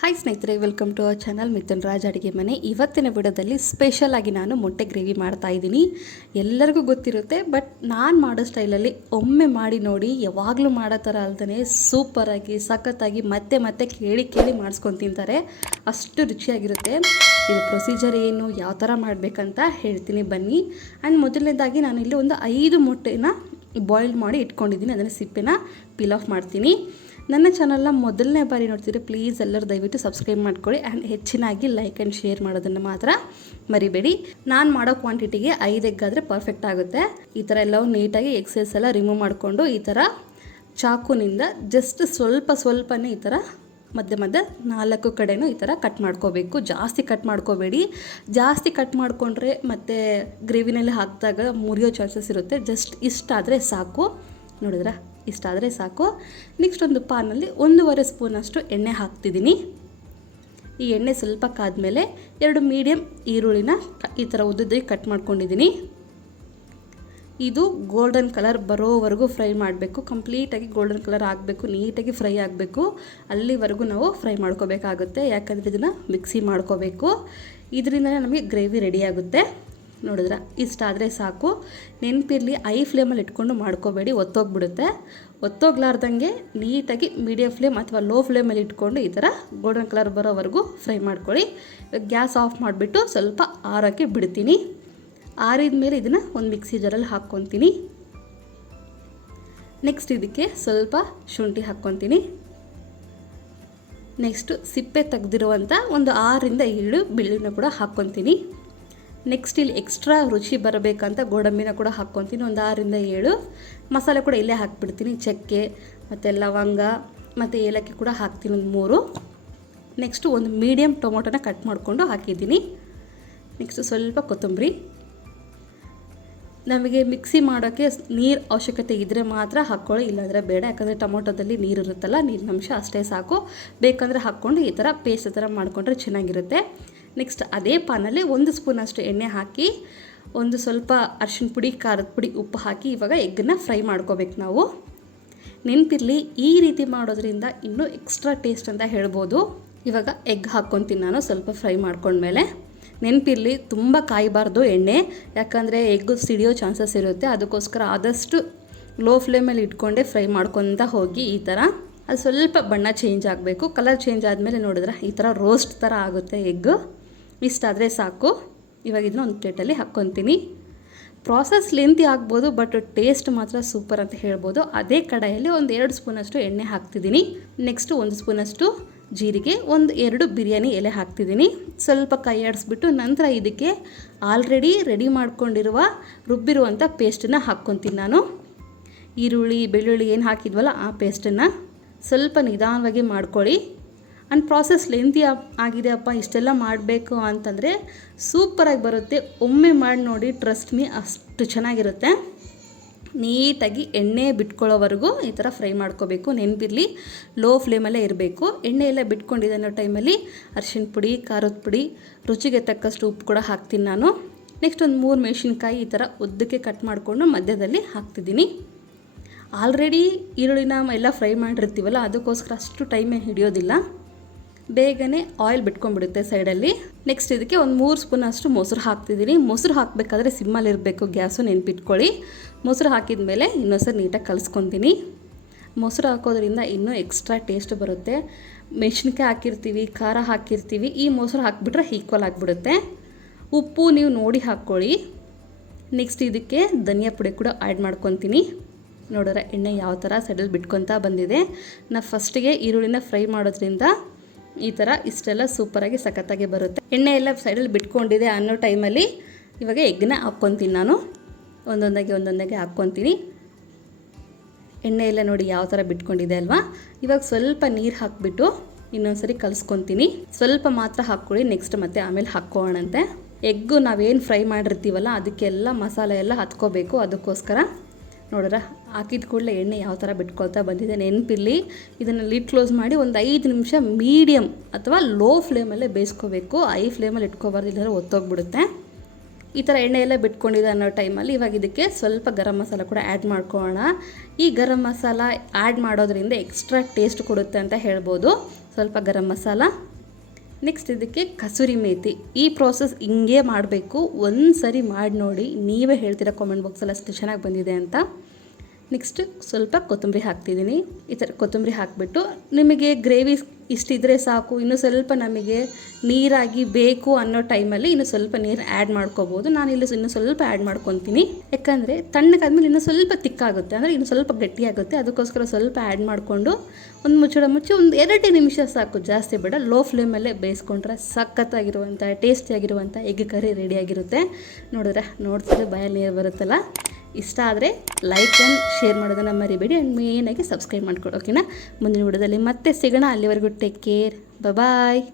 Hi ಸ್ನೇಹಿತರೆ, welcome to our channel Mithun Raj ಅಡುಗೆ ಮನೆ. ಇವತ್ತಿನ ವಿಡಿಯೋದಲ್ಲಿ ಸ್ಪೆಷಲ್ ಆಗಿ ನಾನು ಮೊಟ್ಟೆ ಗ್ರೇವಿ ಮಾಡ್ತಾ ಇದ್ದೀನಿ. ಎಲ್ಲರಿಗೂ ಗೊತ್ತಿರುತ್ತೆ, ಬಟ್ ನಾನು ಮಾಡೋ ಸ್ಟೈಲಲ್ಲಿ ಒಮ್ಮೆ ಮಾಡಿ ನೋಡಿ. ಯಾವಾಗಲೂ ಮಾಡೋ ಥರ ಅಲ್ದೇ ಸೂಪರಾಗಿ ಸಖತ್ತಾಗಿ ಮತ್ತೆ ಮತ್ತೆ ಕೇಳಿ ಮಾಡಿಸ್ಕೊಂಡು ತಿಂತಾರೆ. ಅಷ್ಟು ರುಚಿಯಾಗಿರುತ್ತೆ. ಇದು ಪ್ರೊಸೀಜರ್ ಏನು, ಯಾವ ಥರ ಮಾಡಬೇಕಂತ ಹೇಳ್ತೀನಿ ಬನ್ನಿ. ಆ್ಯಂಡ್ ಮೊದಲನೇದಾಗಿ ನಾನು ಇಲ್ಲಿ ಒಂದು 5 ಮೊಟ್ಟೆನ ಬಾಯ್ಲ್ ಮಾಡಿ ಇಟ್ಕೊಂಡಿದ್ದೀನಿ. ಅದನ್ನು ಸಿಪ್ಪೆನ ಪೀಲ್ ಆಫ್ ಮಾಡ್ತೀನಿ. ನನ್ನ ಚಾನಲ್ನ ಮೊದಲನೇ ಬಾರಿ ನೋಡ್ತಿದ್ರೆ ಪ್ಲೀಸ್ ಎಲ್ಲರೂ ದಯವಿಟ್ಟು ಸಬ್ಸ್ಕ್ರೈಬ್ ಮಾಡ್ಕೊಳ್ಳಿ. ಆ್ಯಂಡ್ ಹೆಚ್ಚಿನಾಗಿ ಲೈಕ್ ಆ್ಯಂಡ್ ಶೇರ್ ಮಾಡೋದನ್ನು ಮಾತ್ರ ಮರಿಬೇಡಿ. ನಾನು ಮಾಡೋ ಕ್ವಾಂಟಿಟಿಗೆ 5 ಎಗ್ ಆದರೆ ಪರ್ಫೆಕ್ಟ್ ಆಗುತ್ತೆ. ಈ ಥರ ಎಲ್ಲವೂ ನೀಟಾಗಿ ಎಕ್ಸೆಸ್ ಎಲ್ಲ ರಿಮೂವ್ ಮಾಡಿಕೊಂಡು ಈ ಥರ ಚಾಕುನಿಂದ ಜಸ್ಟ್ ಸ್ವಲ್ಪನೇ ಈ ಥರ ಮಧ್ಯೆ 4 ಕಡೆನೂ ಈ ಥರ ಕಟ್ ಮಾಡ್ಕೋಬೇಕು. ಜಾಸ್ತಿ ಕಟ್ ಮಾಡ್ಕೋಬೇಡಿ. ಜಾಸ್ತಿ ಕಟ್ ಮಾಡಿಕೊಂಡ್ರೆ ಮತ್ತು ಗ್ರೇವಿನಲ್ಲಿ ಹಾಕಿದಾಗ ಮುರಿಯೋ ಚಾನ್ಸಸ್ ಇರುತ್ತೆ. ಜಸ್ಟ್ ಇಷ್ಟಾದರೆ ಸಾಕು. ನೋಡಿದ್ರಾ, ಇಷ್ಟಾದರೆ ಸಾಕು. ನೆಕ್ಸ್ಟ್ ಒಂದು ಪಾನಲ್ಲಿ 1.5 ಸ್ಪೂನಷ್ಟು ಎಣ್ಣೆ ಹಾಕ್ತಿದ್ದೀನಿ. ಈ ಎಣ್ಣೆ ಸ್ವಲ್ಪ ಕಾದ್ಮೇಲೆ 2 ಮೀಡಿಯಮ್ ಈರುಳ್ಳಿನ ಈ ಥರ ಉದ್ದದಾಗಿ ಕಟ್ ಮಾಡ್ಕೊಂಡಿದ್ದೀನಿ. ಇದು ಗೋಲ್ಡನ್ ಕಲರ್ ಬರೋವರೆಗೂ ಫ್ರೈ ಮಾಡಬೇಕು. ಕಂಪ್ಲೀಟಾಗಿ ಗೋಲ್ಡನ್ ಕಲರ್ ಆಗಬೇಕು, ನೀಟಾಗಿ ಫ್ರೈ ಆಗಬೇಕು. ಅಲ್ಲಿವರೆಗೂ ನಾವು ಫ್ರೈ ಮಾಡ್ಕೋಬೇಕಾಗುತ್ತೆ. ಯಾಕಂದರೆ ಇದನ್ನು ಮಿಕ್ಸಿ ಮಾಡ್ಕೋಬೇಕು. ಇದರಿಂದಲೇ ನಮಗೆ ಗ್ರೇವಿ ರೆಡಿ ಆಗುತ್ತೆ. ನೋಡಿದ್ರೆ ಇಷ್ಟಾದರೆ ಸಾಕು. ನೆನಪಿರಲಿ, ಐ ಫ್ಲೇಮಲ್ಲಿ ಇಟ್ಕೊಂಡು ಮಾಡ್ಕೋಬೇಡಿ, ಒತ್ತೋಗ್ಬಿಡುತ್ತೆ. ಒತ್ತೋಗ್ಲಾರ್ದಂಗೆ ನೀಟಾಗಿ ಮೀಡಿಯಮ್ ಫ್ಲೇಮ್ ಅಥವಾ ಲೋ ಫ್ಲೇಮಲ್ಲಿ ಇಟ್ಕೊಂಡು ಈ ಥರ ಗೋಲ್ಡನ್ ಕಲರ್ ಬರೋವರೆಗೂ ಫ್ರೈ ಮಾಡ್ಕೊಳ್ಳಿ. ಗ್ಯಾಸ್ ಆಫ್ ಮಾಡಿಬಿಟ್ಟು ಸ್ವಲ್ಪ ಆರೋಕ್ಕೆ ಬಿಡ್ತೀನಿ. ಆರಿದ ಮೇಲೆ ಇದನ್ನು ಒಂದು ಮಿಕ್ಸಿ ಜಾರಲ್ಲಿ ಹಾಕ್ಕೊತೀನಿ. ನೆಕ್ಸ್ಟ್ ಇದಕ್ಕೆ ಸ್ವಲ್ಪ ಶುಂಠಿ ಹಾಕ್ಕೊತೀನಿ. ನೆಕ್ಸ್ಟು ಸಿಪ್ಪೆ ತೆಗೆದಿರುವಂಥ ಒಂದು 6-7 ಬೆಳ್ಳುಳ್ಳಿನ ಕೂಡ ಹಾಕ್ಕೊತೀನಿ. ನೆಕ್ಸ್ಟ್ ಇಲ್ಲಿ ಎಕ್ಸ್ಟ್ರಾ ರುಚಿ ಬರಬೇಕಂತ ಗೋಡಂಬಿನ ಕೂಡ ಹಾಕ್ಕೊತೀನಿ. ಒಂದು 6-7 ಮಸಾಲೆ ಕೂಡ ಇಲ್ಲೇ ಹಾಕ್ಬಿಡ್ತೀನಿ. ಚಕ್ಕೆ ಮತ್ತು ಲವಂಗ ಮತ್ತು ಏಲಕ್ಕಿ ಕೂಡ ಹಾಕ್ತೀನಿ, ಒಂದು 3. ನೆಕ್ಸ್ಟು ಒಂದು ಮೀಡಿಯಮ್ ಟೊಮೊಟೊನ ಕಟ್ ಮಾಡಿಕೊಂಡು ಹಾಕಿದ್ದೀನಿ. ನೆಕ್ಸ್ಟು ಸ್ವಲ್ಪ ಕೊತ್ತಂಬರಿ. ನಮಗೆ ಮಿಕ್ಸಿ ಮಾಡೋಕ್ಕೆ ನೀರು ಅವಶ್ಯಕತೆ ಇದ್ದರೆ ಮಾತ್ರ ಹಾಕ್ಕೊಳ್ಳಿ, ಇಲ್ಲಾಂದರೆ ಬೇಡ. ಯಾಕಂದರೆ ಟೊಮೊಟೊದಲ್ಲಿ ನೀರು ಇರುತ್ತಲ್ಲ, ನೀರಿನ ಅಂಶ ಅಷ್ಟೇ ಸಾಕು. ಬೇಕಂದರೆ ಹಾಕ್ಕೊಂಡು ಈ ಥರ ಪೇಸ್ಟ್ ಥರ ಮಾಡಿಕೊಂಡ್ರೆ ಚೆನ್ನಾಗಿರುತ್ತೆ. ನೆಕ್ಸ್ಟ್ ಅದೇ ಪಾನಲ್ಲಿ 1 ಸ್ಪೂನಷ್ಟು ಎಣ್ಣೆ ಹಾಕಿ, ಒಂದು ಸ್ವಲ್ಪ ಅರಿಶಿನ ಪುಡಿ, ಖಾರದ ಪುಡಿ, ಉಪ್ಪು ಹಾಕಿ ಇವಾಗ ಎಗ್ಗನ್ನು ಫ್ರೈ ಮಾಡ್ಕೋಬೇಕು ನಾವು. ನೆನಪಿರಲಿ, ಈ ರೀತಿ ಮಾಡೋದ್ರಿಂದ ಇನ್ನೂ ಎಕ್ಸ್ಟ್ರಾ ಟೇಸ್ಟ್ ಅಂತ ಹೇಳ್ಬೋದು. ಇವಾಗ ಎಗ್ ಹಾಕ್ಕೊತೀನಿ ನಾನು ಸ್ವಲ್ಪ ಫ್ರೈ ಮಾಡ್ಕೊಂಡ್ಮೇಲೆ. ನೆನಪಿರಲಿ, ತುಂಬ ಕಾಯಬಾರ್ದು ಎಣ್ಣೆ, ಯಾಕಂದರೆ ಎಗ್ಗು ಸಿಡಿಯೋ ಚಾನ್ಸಸ್ ಇರುತ್ತೆ. ಅದಕ್ಕೋಸ್ಕರ ಆದಷ್ಟು ಲೋ ಫ್ಲೇಮಲ್ಲಿ ಇಟ್ಕೊಂಡೆ ಫ್ರೈ ಮಾಡ್ಕೊತ ಹೋಗಿ. ಈ ಥರ ಅದು ಸ್ವಲ್ಪ ಬಣ್ಣ ಚೇಂಜ್ ಆಗಬೇಕು. ಕಲರ್ ಚೇಂಜ್ ಆದಮೇಲೆ ನೋಡಿದ್ರೆ ಈ ಥರ ರೋಸ್ಟ್ ಥರ ಆಗುತ್ತೆ ಎಗ್ಗು. ಇಷ್ಟಾದರೆ ಸಾಕು. ಇವಾಗ ಇದನ್ನ ಒಂದು ಪ್ಲೇಟಲ್ಲಿ ಹಾಕ್ಕೊತೀನಿ. ಪ್ರಾಸೆಸ್ ಲೆಂತಿ ಆಗ್ಬೋದು, ಬಟ್ ಟೇಸ್ಟ್ ಮಾತ್ರ ಸೂಪರ್ ಅಂತ ಹೇಳ್ಬೋದು. ಅದೇ ಕಡಾಯಲ್ಲಿ ಒಂದು 2 ಸ್ಪೂನಷ್ಟು ಎಣ್ಣೆ ಹಾಕ್ತಿದ್ದೀನಿ. ನೆಕ್ಸ್ಟು 1 ಸ್ಪೂನಷ್ಟು ಜೀರಿಗೆ, 1-2 ಬಿರಿಯಾನಿ ಎಲೆ ಹಾಕ್ತಿದ್ದೀನಿ. ಸ್ವಲ್ಪ ಕೈ ಆಡಿಸ್ಬಿಟ್ಟು ನಂತರ ಇದಕ್ಕೆ ಆಲ್ರೆಡಿ ರೆಡಿ ಮಾಡ್ಕೊಂಡಿರುವ ರುಬ್ಬಿರುವಂಥ ಪೇಸ್ಟನ್ನು ಹಾಕ್ಕೊತೀನಿ ನಾನು. ಈರುಳ್ಳಿ ಬೆಳ್ಳುಳ್ಳಿ ಏನು ಹಾಕಿದ್ವಲ್ಲ ಆ ಪೇಸ್ಟನ್ನು ಸ್ವಲ್ಪ ನಿಧಾನವಾಗಿ ಮಾಡ್ಕೊಳ್ಳಿ. ಆ್ಯಂಡ್ ಪ್ರಾಸೆಸ್ ಲೆಂತಿ ಆಗಿದೆ ಅಪ್ಪ, ಇಷ್ಟೆಲ್ಲ ಮಾಡಬೇಕು ಅಂತಂದರೆ ಸೂಪರಾಗಿ ಬರುತ್ತೆ. ಒಮ್ಮೆ ಮಾಡಿ ನೋಡಿ, ಟ್ರಸ್ಟ್ ಮೀ, ಅಷ್ಟು ಚೆನ್ನಾಗಿರುತ್ತೆ. ನೀಟಾಗಿ ಎಣ್ಣೆ ಬಿಟ್ಕೊಳ್ಳೋವರೆಗೂ ಈ ಥರ ಫ್ರೈ ಮಾಡ್ಕೋಬೇಕು. ನೆನಪಿರಲಿ, ಲೋ ಫ್ಲೇಮಲ್ಲೇ ಇರಬೇಕು. ಎಣ್ಣೆ ಎಲ್ಲ ಬಿಟ್ಕೊಂಡಿದೆ ಅನ್ನೋ ಟೈಮಲ್ಲಿ ಅರಿಶಿನ ಪುಡಿ, ಖಾರದ ಪುಡಿ, ರುಚಿಗೆ ತಕ್ಕಷ್ಟು ಉಪ್ಪು ಕೂಡ ಹಾಕ್ತೀನಿ ನಾನು. ನೆಕ್ಸ್ಟ್ ಒಂದು 3 ಮೆಣಸಿನ್ಕಾಯಿ ಈ ಥರ ಉದ್ದಕ್ಕೆ ಕಟ್ ಮಾಡಿಕೊಂಡು ಮಧ್ಯದಲ್ಲಿ ಹಾಕ್ತಿದ್ದೀನಿ. ಆಲ್ರೆಡಿ ಈರುಳ್ಳಿನ ಎಲ್ಲ ಫ್ರೈ ಮಾಡಿರ್ತೀವಲ್ಲ, ಅದಕ್ಕೋಸ್ಕರ ಅಷ್ಟು ಟೈಮೇ ಹಿಡಿಯೋದಿಲ್ಲ, ಬೇಗನೆ ಆಯಿಲ್ ಬಿಟ್ಕೊಂಡ್ಬಿಡುತ್ತೆ ಸೈಡಲ್ಲಿ. ನೆಕ್ಸ್ಟ್ ಇದಕ್ಕೆ ಒಂದು 3 ಸ್ಪೂನಷ್ಟು ಮೊಸರು ಹಾಕ್ತಿದ್ದೀನಿ. ಮೊಸರು ಹಾಕಬೇಕಾದ್ರೆ ಸಿಮ್ಮಲ್ಲಿ ಇರಬೇಕು ಗ್ಯಾಸು, ನೆನಪಿಟ್ಕೊಳ್ಳಿ. ಮೊಸರು ಹಾಕಿದ ಮೇಲೆ ಇನ್ನೊಂದ್ಸರಿ ನೀಟಾಗಿ ಕಲಿಸ್ಕೊತೀನಿ. ಮೊಸರು ಹಾಕೋದ್ರಿಂದ ಇನ್ನೂ ಎಕ್ಸ್ಟ್ರಾ ಟೇಸ್ಟ್ ಬರುತ್ತೆ. ಮೆಣಸಿನ್ಕಾಯಿ ಹಾಕಿರ್ತೀವಿ, ಖಾರ ಹಾಕಿರ್ತೀವಿ, ಈ ಮೊಸರು ಹಾಕಿಬಿಟ್ರೆ ಈಕ್ವಲ್ ಆಗಿಬಿಡುತ್ತೆ. ಉಪ್ಪು ನೀವು ನೋಡಿ ಹಾಕ್ಕೊಳ್ಳಿ. ನೆಕ್ಸ್ಟ್ ಇದಕ್ಕೆ ಧನಿಯಾ ಪುಡಿ ಕೂಡ ಆ್ಯಡ್ ಮಾಡ್ಕೊತೀನಿ. ನೋಡಿದ್ರೆ ಎಣ್ಣೆ ಯಾವ ಥರ ಸೈಡಲ್ಲಿ ಬಿಟ್ಕೊತಾ ಬಂದಿದೆ. ನಾನು ಫಸ್ಟಿಗೆ ಈರುಳ್ಳಿನ ಫ್ರೈ ಮಾಡೋದ್ರಿಂದ ಈ ಥರ ಇಷ್ಟೆಲ್ಲ ಸೂಪರಾಗಿ ಸಖತ್ತಾಗಿ ಬರುತ್ತೆ. ಎಣ್ಣೆ ಎಲ್ಲ ಸೈಡಲ್ಲಿ ಬಿಟ್ಕೊಂಡಿದೆ ಅನ್ನೋ ಟೈಮಲ್ಲಿ ಇವಾಗ ಎಗ್ಗನ್ನ ಹಾಕ್ಕೊತೀನಿ ನಾನು. ಒಂದೊಂದಾಗಿ ಹಾಕ್ಕೊತೀನಿ. ಎಣ್ಣೆ ಎಲ್ಲ ನೋಡಿ ಯಾವ ಥರ ಬಿಟ್ಕೊಂಡಿದೆ ಅಲ್ವಾ. ಇವಾಗ ಸ್ವಲ್ಪ ನೀರು ಹಾಕಿಬಿಟ್ಟು ಇನ್ನೊಂದ್ಸರಿ ಕಲಿಸ್ಕೊತೀನಿ. ಸ್ವಲ್ಪ ಮಾತ್ರ ಹಾಕ್ಕೊಳ್ಳಿ, ನೆಕ್ಸ್ಟ್ ಮತ್ತೆ ಆಮೇಲೆ ಹಾಕ್ಕೊಳ್ಳೋಣಂತೆ. ಎಗ್ಗು ನಾವೇನು ಫ್ರೈ ಮಾಡಿರ್ತೀವಲ್ಲ ಅದಕ್ಕೆಲ್ಲ ಮಸಾಲೆ ಎಲ್ಲ ಹತ್ಕೋಬೇಕು. ಅದಕ್ಕೋಸ್ಕರ ನೋಡ್ರ ಹಾಕಿದ ಕೂಡಲೇ ಎಣ್ಣೆ ಯಾವ ಥರ ಬಿಟ್ಕೊಳ್ತಾ ಬಂದಿದೆ. ನೆನಪಿರಲಿ, ಇದನ್ನು ಲಿಡ್ ಕ್ಲೋಸ್ ಮಾಡಿ ಒಂದು 5 ನಿಮಿಷ ಮೀಡಿಯಮ್ ಅಥವಾ ಲೋ ಫ್ಲೇಮಲ್ಲೇ ಬೇಯಿಸ್ಕೋಬೇಕು. ಐ ಫ್ಲೇಮಲ್ಲಿ ಇಟ್ಕೋಬಾರ್ದು, ಇಲ್ಲಾಂದರೆ ಒತ್ತೋಗ್ಬಿಡುತ್ತೆ. ಈ ಥರ ಎಣ್ಣೆ ಎಲ್ಲ ಬಿಟ್ಕೊಂಡಿದೆ ಅನ್ನೋ ಟೈಮಲ್ಲಿ ಇವಾಗ ಇದಕ್ಕೆ ಸ್ವಲ್ಪ ಗರಂ ಮಸಾಲ ಕೂಡ ಆ್ಯಡ್ ಮಾಡ್ಕೊಳ್ಳೋಣ. ಈ ಗರಂ ಮಸಾಲ ಆ್ಯಡ್ ಮಾಡೋದ್ರಿಂದ ಎಕ್ಸ್ಟ್ರಾ ಟೇಸ್ಟ್ ಕೊಡುತ್ತೆ ಅಂತ ಹೇಳ್ಬೋದು. ಸ್ವಲ್ಪ ಗರಂ ಮಸಾಲ, ನೆಕ್ಸ್ಟ್ ಇದಕ್ಕೆ ಕಸೂರಿ ಮೇಥಿ. ಈ ಪ್ರೋಸೆಸ್ ಹಿಂಗೆ ಮಾಡಬೇಕು, ಒಂದು ಸರಿ ಮಾಡಿ ನೋಡಿ, ನೀವೇ ಹೇಳ್ತೀರಾ ಕಾಮೆಂಟ್ ಬಾಕ್ಸಲ್ಲಿ ಅಷ್ಟು ಚೆನ್ನಾಗಿ ಬಂದಿದೆ ಅಂತ. ನೆಕ್ಸ್ಟ್ ಸ್ವಲ್ಪ ಕೊತ್ತಂಬರಿ ಹಾಕ್ತಿದ್ದೀನಿ. ಈ ಥರ ಕೊತ್ತಂಬರಿ ಹಾಕಿಬಿಟ್ಟು, ನಿಮಗೆ ಗ್ರೇವಿ ಇಷ್ಟಿದ್ರೆ ಸಾಕು, ಇನ್ನೂ ಸ್ವಲ್ಪ ನಮಗೆ ನೀರಾಗಿ ಬೇಕು ಅನ್ನೋ ಟೈಮಲ್ಲಿ ಇನ್ನೂ ಸ್ವಲ್ಪ ನೀರು ಆ್ಯಡ್ ಮಾಡ್ಕೋಬೋದು. ನಾನು ಇಲ್ಲಿ ಇನ್ನೂ ಸ್ವಲ್ಪ ಆ್ಯಡ್ ಮಾಡ್ಕೊತೀನಿ, ಯಾಕಂದರೆ ತಣ್ಣಗಾದ್ಮೇಲೆ ಇನ್ನೂ ಸ್ವಲ್ಪ ತಿಕ್ಕಾಗುತ್ತೆ, ಅಂದರೆ ಇನ್ನೂ ಸ್ವಲ್ಪ ಗಟ್ಟಿಯಾಗುತ್ತೆ. ಅದಕ್ಕೋಸ್ಕರ ಸ್ವಲ್ಪ ಆ್ಯಡ್ ಮಾಡಿಕೊಂಡು ಒಂದು ಮುಚ್ಚಿ ಒಂದು 2 ನಿಮಿಷ ಸಾಕು, ಜಾಸ್ತಿ ಬೇಡ. ಲೋ ಫ್ಲೇಮಲ್ಲೇ ಬೇಯಿಸ್ಕೊಂಡ್ರೆ ಸಖತ್ತಾಗಿರುವಂಥ ಟೇಸ್ಟಿಯಾಗಿರುವಂಥ ಎಗ್ ಕರಿ ರೆಡಿಯಾಗಿರುತ್ತೆ. ನೋಡ್ತಿದ್ರೆ ಬಾಯಲ್ಲಿ ನೀರು ಬರುತ್ತಲ್ಲ. ಇಷ್ಟ ಆದರೆ ಲೈಕ್ ಆ್ಯಂಡ್ ಶೇರ್ ಮಾಡೋದನ್ನು ಮರಿಬೇಡಿ, ಆ್ಯಂಡ್ ಮೇನಾಗಿ ಸಬ್ಸ್ಕ್ರೈಬ್ ಮಾಡ್ಕೊಳ್ಳಿ. ಓಕೆನಾ? ಮುಂದಿನ ವಿಡಿಯೋದಲ್ಲಿ ಮತ್ತೆ ಸಿಗೋಣ. ಅಲ್ಲಿವರೆಗೂ ಟೇಕ್ ಕೇರ್, ಬಾಯ್.